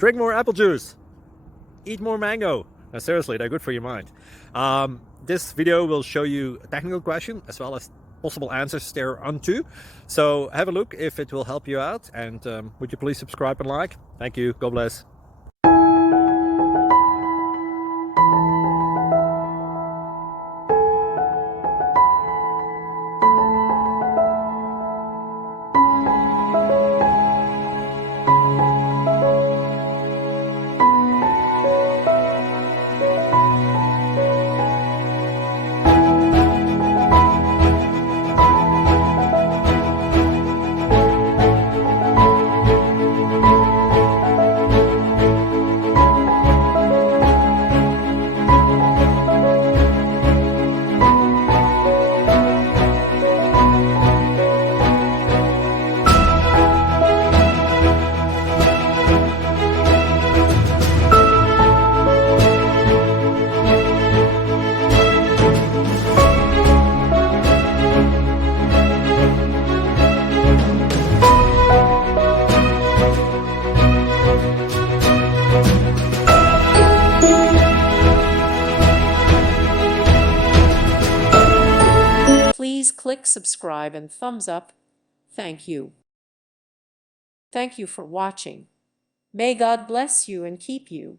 Drink more apple juice. Eat more mango. Now, seriously, they're good for your mind. This video will show you a technical question as well as possible answers thereunto. So have a look if it will help you out, and would you please subscribe and like? Thank you. God bless. Please click subscribe and thumbs up. Thank you. Thank you for watching. May God bless you and keep you.